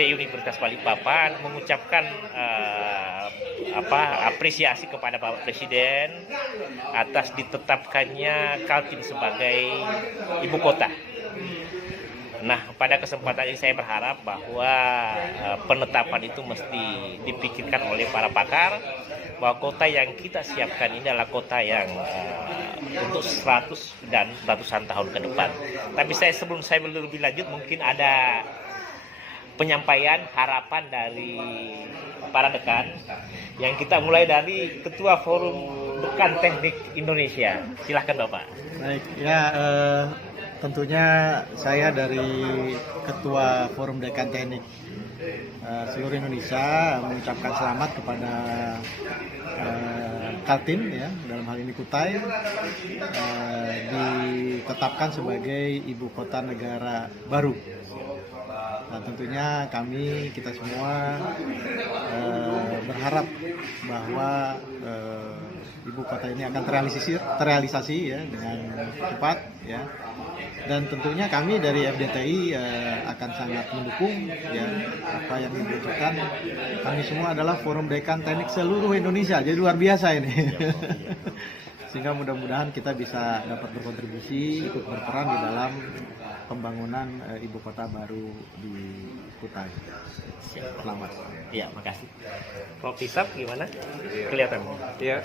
FDTI Universitas Balikpapan mengucapkan apresiasi kepada Bapak Presiden atas ditetapkannya Kaltim sebagai ibu kota. Nah, pada kesempatan ini saya berharap bahwa penetapan itu mesti dipikirkan oleh para pakar, bahwa kota yang kita siapkan ini adalah kota yang untuk 100 dan ratusan tahun ke depan. Tapi sebelum saya lebih lanjut, mungkin ada penyampaian harapan dari para dekan yang kita mulai dari Ketua Forum Dekan Teknik Indonesia. Silahkan Bapak. Baik, ya tentunya saya dari Ketua Forum Dekan Teknik seluruh Indonesia mengucapkan selamat kepada Kaltim, ya, dalam hal ini Kutai, ditetapkan sebagai ibu kota negara baru. Nah, tentunya kita semua berharap bahwa ibu kota ini akan terrealisasi ya dengan cepat, ya. Dan tentunya kami dari FDTI akan sangat mendukung ya apa yang dibutuhkan. Kami semua adalah Forum Dekan Teknik seluruh Indonesia, jadi luar biasa ini. Sehingga mudah-mudahan kita bisa dapat berkontribusi, ikut berperan di dalam pembangunan ibu kota baru di Kutai. Selamat. Ya, makasih. Prof. Hisap gimana? Kelihatan. Ya,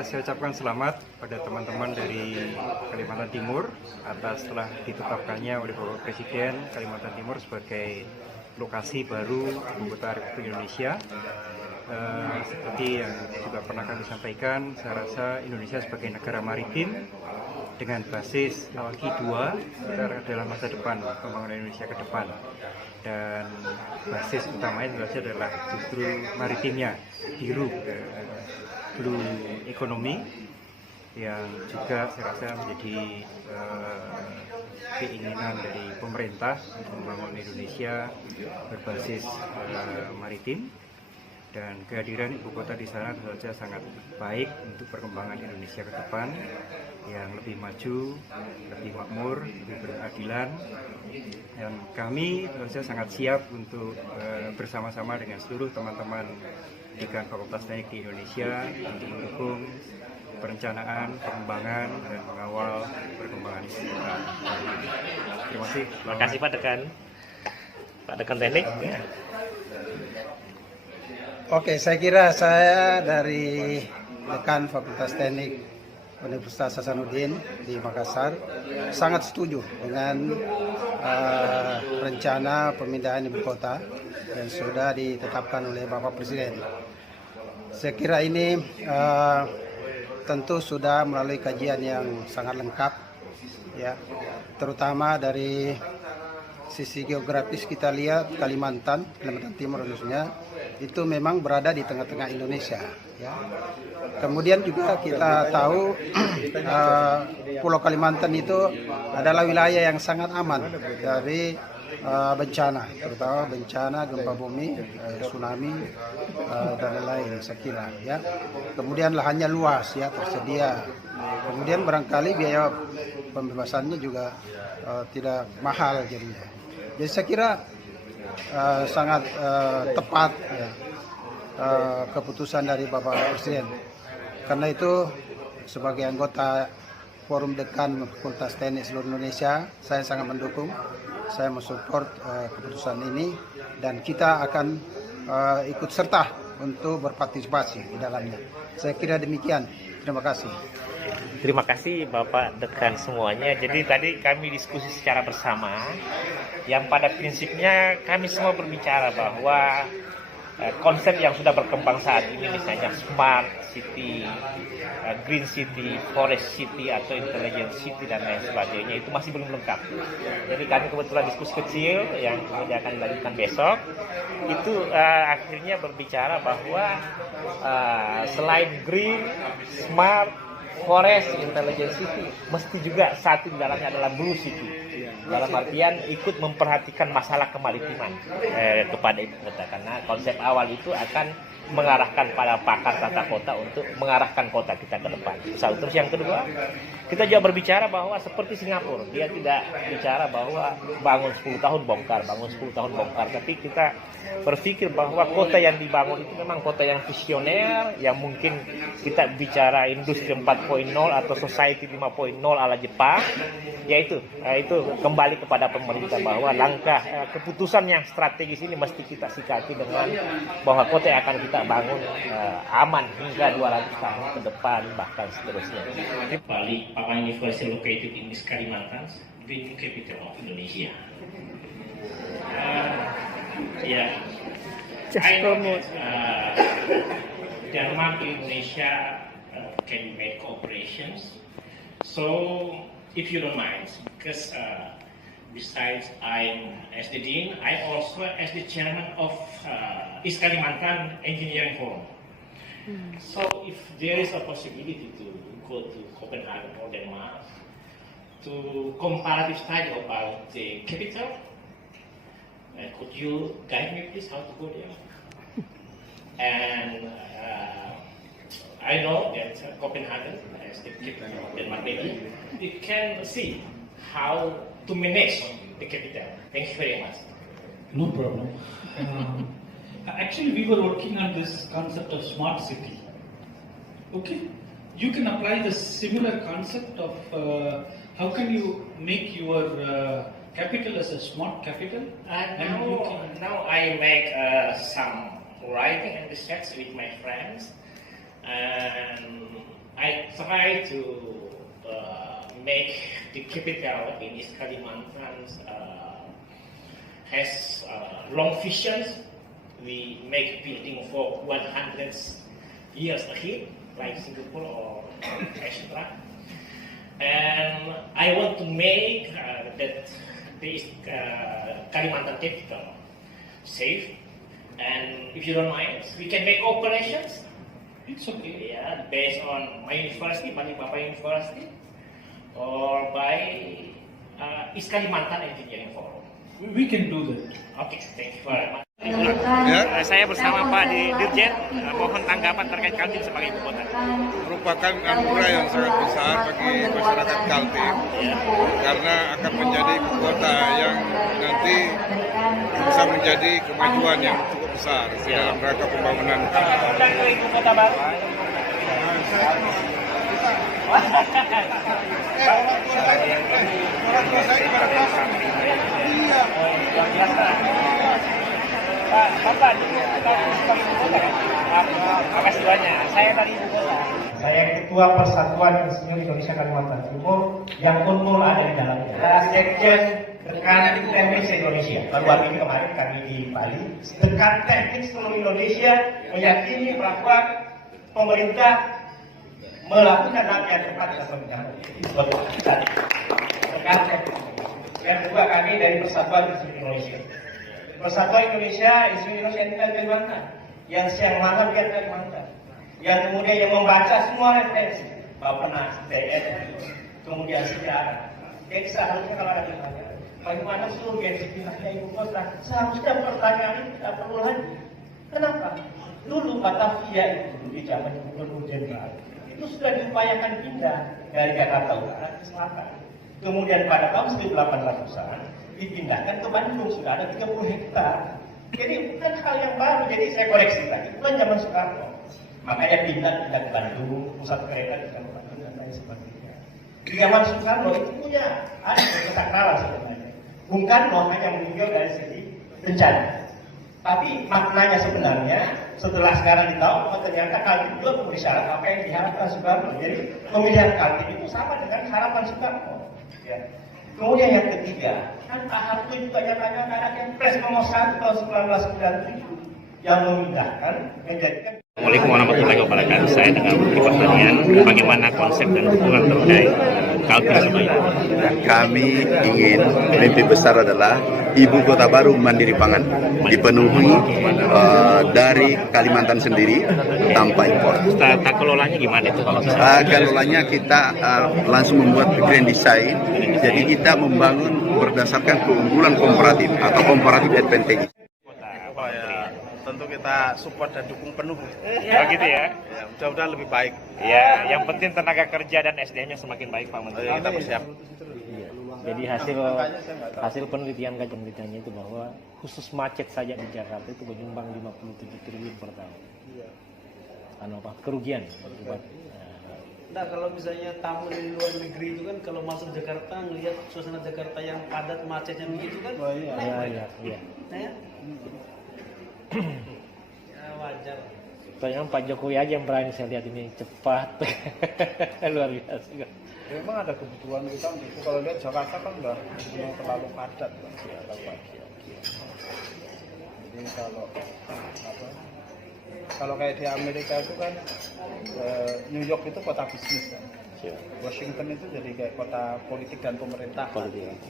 saya ucapkan selamat pada teman-teman dari Kalimantan Timur atas telah ditetapkannya oleh Bapak Presiden Kalimantan Timur sebagai lokasi baru ibu kota Republik Indonesia. Seperti yang juga pernah kami sampaikan, saya rasa Indonesia sebagai negara maritim dengan basis Alki 2 dalam masa depan, pembangunan Indonesia ke depan. Dan basis utamanya adalah justru maritimnya, blue economy, yang juga saya rasa menjadi keinginan dari pemerintah untuk membangun Indonesia berbasis maritim. Dan kehadiran ibu kota di sana tentu saja sangat baik untuk perkembangan Indonesia ke depan yang lebih maju, lebih makmur, lebih berkeadilan. Dan kami tentu saja sangat siap untuk bersama-sama dengan seluruh teman-teman dekan Fakultas Teknik di Indonesia untuk mendukung perencanaan, pengembangan, dan mengawal perkembangan ibu kota. Terima kasih. Terima kasih Pak Dekan. Pak Dekan Teknik. Ya. Oke, saya kira saya dari Dekan Fakultas Teknik Universitas Hasanuddin di Makassar sangat setuju dengan rencana pemindahan ibu kota yang sudah ditetapkan oleh Bapak Presiden. Saya kira ini tentu sudah melalui kajian yang sangat lengkap, ya, terutama dari sisi geografis. Kita lihat Kalimantan Timur khususnya itu memang berada di tengah-tengah Indonesia, ya. Kemudian juga kita tahu Pulau Kalimantan itu adalah wilayah yang sangat aman dari bencana, terutama bencana gempa bumi, tsunami, dan lain-lain, saya kira, ya. Kemudian lahannya luas, ya, tersedia. Kemudian barangkali biaya pembebasannya juga tidak mahal jadinya. Jadi saya kira sangat tepat, ya, keputusan dari Bapak Presiden. Karena itu sebagai anggota Forum Dekan Fakultas Teknik seluruh Indonesia, saya sangat mendukung, saya mensupport keputusan ini, dan kita akan ikut serta untuk berpartisipasi di dalamnya. Saya kira demikian. Terima kasih. Terima kasih Bapak Dekan semuanya. Jadi tadi kami diskusi secara bersama, yang pada prinsipnya kami semua berbicara bahwa konsep yang sudah berkembang saat ini, misalnya smart city, green city, forest city, atau intelligent city, dan lain sebagainya, itu masih belum lengkap. Jadi kami kebetulan diskusi kecil yang kemudian akan dilanjutkan besok, itu akhirnya berbicara bahwa selain green, smart, forest, intelligent city, mesti juga satu di dalamnya adalah blue city. Dalam artian ikut memperhatikan masalah kemaritiman kepada ibu kota, karena konsep awal itu akan mengarahkan pada pakar tata kota untuk mengarahkan kota kita ke depan. Satu. Terus yang kedua, kita juga berbicara bahwa seperti Singapura, dia tidak bicara bahwa bangun 10 tahun bongkar, tapi kita berpikir bahwa kota yang dibangun itu memang kota yang visioner, yang mungkin kita bicara industri 4.0 atau society 5.0 ala Jepang, yaitu itu kembali kepada pemerintah bahwa langkah keputusan yang strategis ini mesti kita sikapi dengan bahwa kota yang akan kita bangun aman hingga 200 tahun ke depan bahkan seterusnya. Bali, Paman University located in Kalimantan, the capital of Indonesia. Just I know promote. that, Denmark, Indonesia can make cooperations. So, if you don't mind, because besides I'm as the dean, I also as the chairman of East Kalimantan Engineering Forum. So, if there is a possibility to go to Copenhagen or Denmark to comparative study about the capital, could you guide me please how to go there? And I know that Copenhagen, as the capital of Denmark, maybe you can see how to manage the capital. Thank you very much. No problem. Actually, we were working on this concept of smart city. Okay, you can apply the similar concept of how can you make your capital as a smart capital. Now I make some writing and research with my friends, and I try to make the capital in East Kalimantan has long visions. We make building for 100 years ahead, like Singapore or etc. And I want to make that the Kalimantan capital safe. And if you don't mind, we can make operations. It's okay. Yeah, based on my university, Balikpapan University, or by East Kalimantan Engineering Forum. We can do that. Okay, thank you very much. Ya. Saya bersama Pak Dirjen, mohon tanggapan terkait Kaltim sebagai ibu kota. Merupakan anugerah yang sangat besar bagi masyarakat Kaltim karena akan menjadi ibu kota yang nanti bisa menjadi kemajuan yang cukup besar di dalam rangka pembangunan Kaltim. Dan ke ibu kota baru. Bapak, kita sebagai ibu kota kan? Makasih banyak. Saya dari ibu kota. Saya Ketua Persatuan Insinyur Indonesia Kalimantan Timur yang UNMUL ada di dalamnya. Sekjen Dekan Teknik Indonesia. Baru ini kemarin kami di Bali. Dekan Teknik seluruh Indonesia meyakini bahwa pemerintah melakukan langkah yang tepat dalam pembangunan ibu kota. Dekan Teknik. Dan juga kami dari Persatuan Insinyur Indonesia. Persatuan Indonesia, Insinyur Indonesia ini Kalimantan, yang siang malam di Kalimantan, yang kemudian yang membaca semua referensi, Bapenas, TNI, kemudian sejarah. Jadi seharusnya kalau ada ditanya, bagaimana seluruh gengsi pinahnya ibu kota, seharusnya pertanyaan ini tidak perlu lagi. Kenapa? Dulu Batavia itu di zaman Gubernur Jenderal itu sudah diupayakan pindah dari Jakarta Utara ke Selatan. Kemudian pada tahun 1800-an dipindahkan ke Bandung, sudah ada 30 hektar. Jadi bukan hal yang baru, jadi saya koreksi lagi, bukan zaman Soekarno. Makanya pindah ke Bandung, pusat kereta di Bandung dan lain sebagainya. Di zaman Soekarno itu punya ada kesakralan sebenarnya. Bung Karno hanya meninjau dari segi bencana. Tapi maknanya sebenarnya setelah sekarang ditahu bahwa ternyata Kaltim juga memenuhi syarat apa yang diharapkan Soekarno. Jadi pemilihan Kaltim itu sama dengan harapan Soekarno. Ya. Kemudian yang ketiga, kan Pak Harto juga nyatakan ada Kepres nomor 1 tahun 1997 yang memindahkan menjadikan. Assalamualaikum warahmatullahi wabarakatuh. Saya dengan Menteri Pertanian, bagaimana konsep dan hubungan terkait Kaltim sebagai kami ingin mimpi besar adalah ibu kota baru mandiri pangan dipenuhi dari Kalimantan sendiri tanpa impor. Tata kelolanya gimana itu? Kelolanya kita langsung membuat grand design, jadi kita membangun berdasarkan keunggulan komparatif atau comparative advantage. Tentu kita kita support dan dukung penuh. Oh gitu ya. Ya, mudah-mudahan lebih baik. Ya, yang penting tenaga kerja dan SDM-nya semakin baik Pak Menteri. Kita bersiap. Jadi hasil penelitian kajian penelitiannya itu bahwa khusus macet saja di Jakarta itu menyumbang 57 triliun per tahun. Kerugian akibat. Nah, kalau misalnya tamu dari luar negeri itu kan kalau masuk Jakarta ngelihat suasana Jakarta yang padat macetnya begitu kan? Iya. Ya wajar. Soalnya Pak Jokowi aja yang berani, saya lihat ini cepat. Luar biasa. Memang ada kebutuhan kita untuk itu. Kalau lihat Jakarta kan udah terlalu padat. Jadi kalau kayak di Amerika itu kan New York itu kota bisnis kan. Washington itu jadi kayak kota politik dan pemerintah.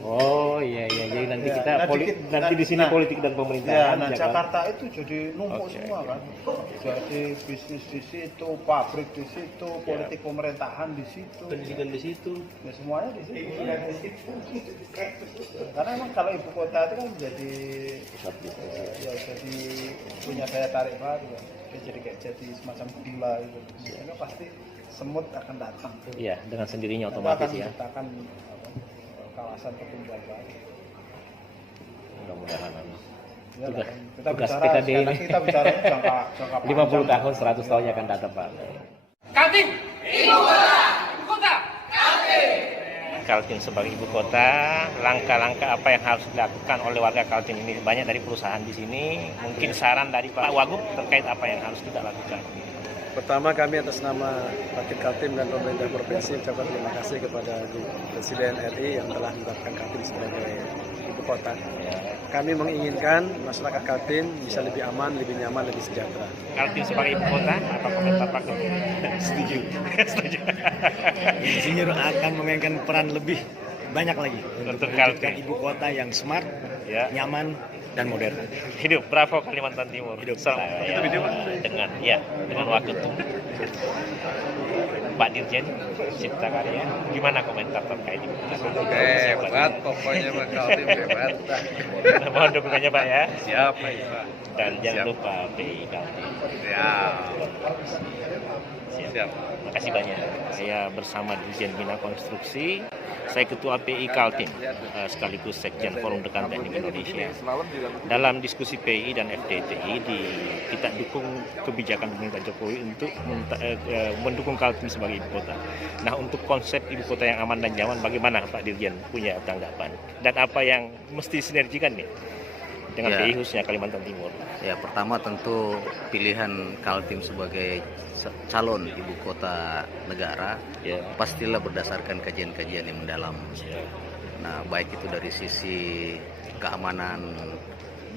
Oh iya, jadi nanti kita nanti di sini politik dan pemerintahan. Ya, Jakarta itu jadi numpuk semua kan. Jadi bisnis di situ, pabrik di situ, politik pemerintahan di situ, Pendidikan di situ. ya semuanya di situ. Karena emang kalau ibu kota itu kan jadi punya daya tarik baru kan. Jadi kayak jadi semacam gila gitu. Ini pasti semut akan datang. Iya, dengan sendirinya Itu otomatis akan ya. menciptakan kawasan pertumbuhan baru. Mudah-mudahan. Ya, Tugas bicara PKD ini. kita bicara jangka 50 tahun, 100 tahun yang akan datang Pak. Kaltim sebagai ibu kota, langkah-langkah apa yang harus dilakukan oleh warga Kaltim ini? Banyak dari perusahaan di sini, mungkin saran dari Pak Wagub terkait apa yang harus kita lakukan. Pertama, kami atas nama Wakil Kaltim dan pemerintah provinsi ucapkan terima kasih kepada Presiden RI yang telah menetapkan Kaltim sebagai ibu kota. Kami menginginkan masyarakat Kaltim bisa lebih aman, lebih nyaman, lebih sejahtera. Kaltim sebagai ibu kota, apa komentar Pak Wagub? Setuju. Insinyur akan memainkan peran lebih banyak lagi Untuk mewujudkan Kaltim. ibu kota yang smart, nyaman, dan modern. Hidup Bravo Kalimantan Timur. Hidup. Dengan waktu itu. Pak Dirjen Cipta Karya, gimana komentar terkait ini? Hebat, pokoknya Pak Kaltim hebat. Mohon dukungannya Pak ya. Siap, Pak. Dan jangan lupa PI Kaltim. Siap. Terima kasih banyak. Saya bersama Dirjen Bina Konstruksi. Saya Ketua PI Kaltim, sekaligus Sekjen Forum Dekan Teknik Indonesia. Dalam diskusi PI dan FDTI, kita dukung kebijakan pemerintah Jokowi untuk mendukung Kaltim sebagai ibu kota. Nah, untuk konsep ibu kota yang aman dan nyaman, bagaimana Pak Dirjen punya tanggapan? Dan apa yang mesti sinergikan nih dengan PI khususnya Kalimantan Timur? Ya, pertama tentu pilihan Kaltim sebagai calon ibu kota negara pastilah berdasarkan kajian-kajian yang mendalam. Nah, baik itu dari sisi keamanan,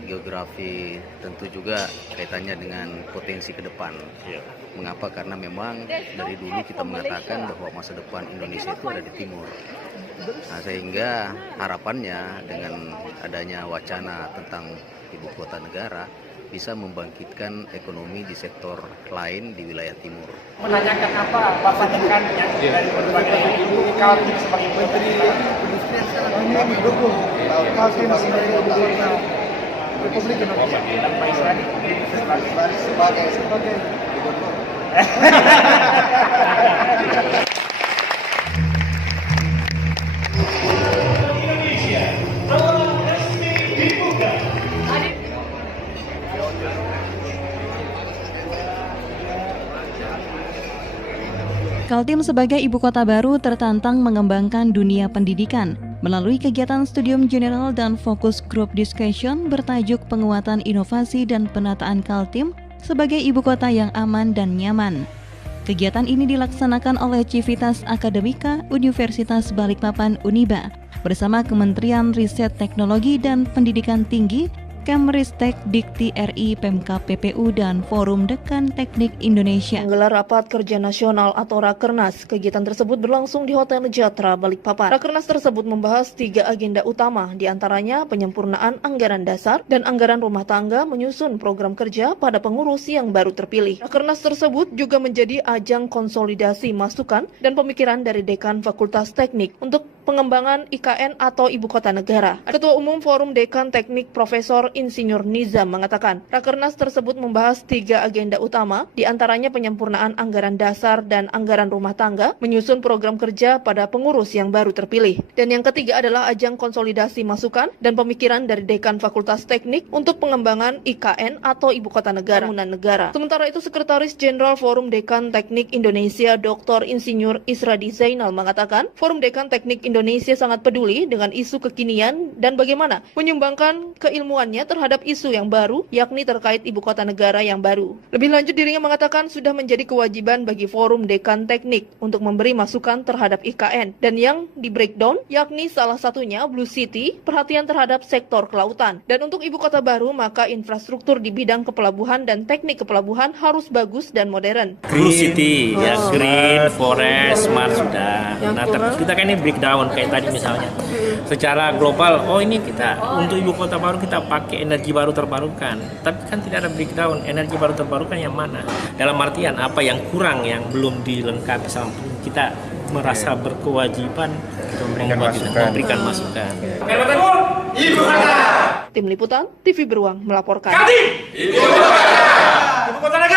geografi, tentu juga kaitannya dengan potensi ke depan. Mengapa? Karena memang dari dulu kita mengatakan bahwa masa depan Indonesia itu ada di timur. Nah, sehingga harapannya dengan adanya wacana tentang ibu kota negara bisa membangkitkan ekonomi di sektor lain di wilayah timur. Menanyakan apa Bapak tekannya dari berbagai ibu Kaltim sebagai menteri Kami dukung Kaltim sebagai ibu kota Republik Indonesia. dan Pak Isradi sebagai gubernur. Kaltim sebagai ibu kota baru tertantang mengembangkan dunia pendidikan melalui kegiatan Studium General dan Fokus Group Discussion bertajuk Penguatan Inovasi dan Penataan Kaltim sebagai ibu kota yang aman dan nyaman. Kegiatan ini dilaksanakan oleh Civitas Akademika Universitas Balikpapan Uniba bersama Kementerian Riset Teknologi dan Pendidikan Tinggi, Kemristek, Dikti RI, Pemkab PPU, dan Forum Dekan Teknik Indonesia menggelar rapat kerja nasional atau Rakernas. Kegiatan tersebut berlangsung di Hotel Jatra, Balikpapan. Rakernas tersebut membahas 3 agenda utama, diantaranya penyempurnaan anggaran dasar dan anggaran rumah tangga menyusun program kerja pada pengurus yang baru terpilih. Rakernas tersebut juga menjadi ajang konsolidasi masukan dan pemikiran dari Dekan Fakultas Teknik untuk pengembangan IKN atau Ibu Kota Negara. Ketua Umum Forum Dekan Teknik Profesor Dr. Insinyur Nizam mengatakan, Rakernas tersebut membahas 3 agenda utama, diantaranya penyempurnaan anggaran dasar dan anggaran rumah tangga, menyusun program kerja pada pengurus yang baru terpilih. Dan yang ketiga adalah ajang konsolidasi masukan dan pemikiran dari Dekan Fakultas Teknik untuk pengembangan IKN atau Ibu Kota Negara, Bangunan Negara. Sementara itu, Sekretaris Jenderal Forum Dekan Teknik Indonesia Dr. Insinyur Isradi Zainal mengatakan, Forum Dekan Teknik Indonesia sangat peduli dengan isu kekinian dan bagaimana menyumbangkan keilmuannya terhadap isu yang baru, yakni terkait Ibu Kota Negara yang baru. Lebih lanjut, dirinya mengatakan sudah menjadi kewajiban bagi Forum Dekan Teknik untuk memberi masukan terhadap IKN, dan yang di breakdown yakni salah satunya Blue City, perhatian terhadap sektor kelautan. Dan untuk Ibu Kota baru, maka infrastruktur di bidang kepelabuhan dan teknik kepelabuhan harus bagus dan modern. Blue City, ya green, forest, smart sudah. Nah, terus kita kan ini breakdown kayak tadi misalnya. Secara global, oh ini kita untuk Ibu Kota baru kita pakai energi baru terbarukan. Tapi kan tidak ada breakdown energi baru terbarukan yang mana. Dalam artian apa yang kurang, yang belum dilengkapi sama kita merasa berkewajiban memberikan masukan. Tim Liputan TV Beruang melaporkan. Ibu Kota Negara!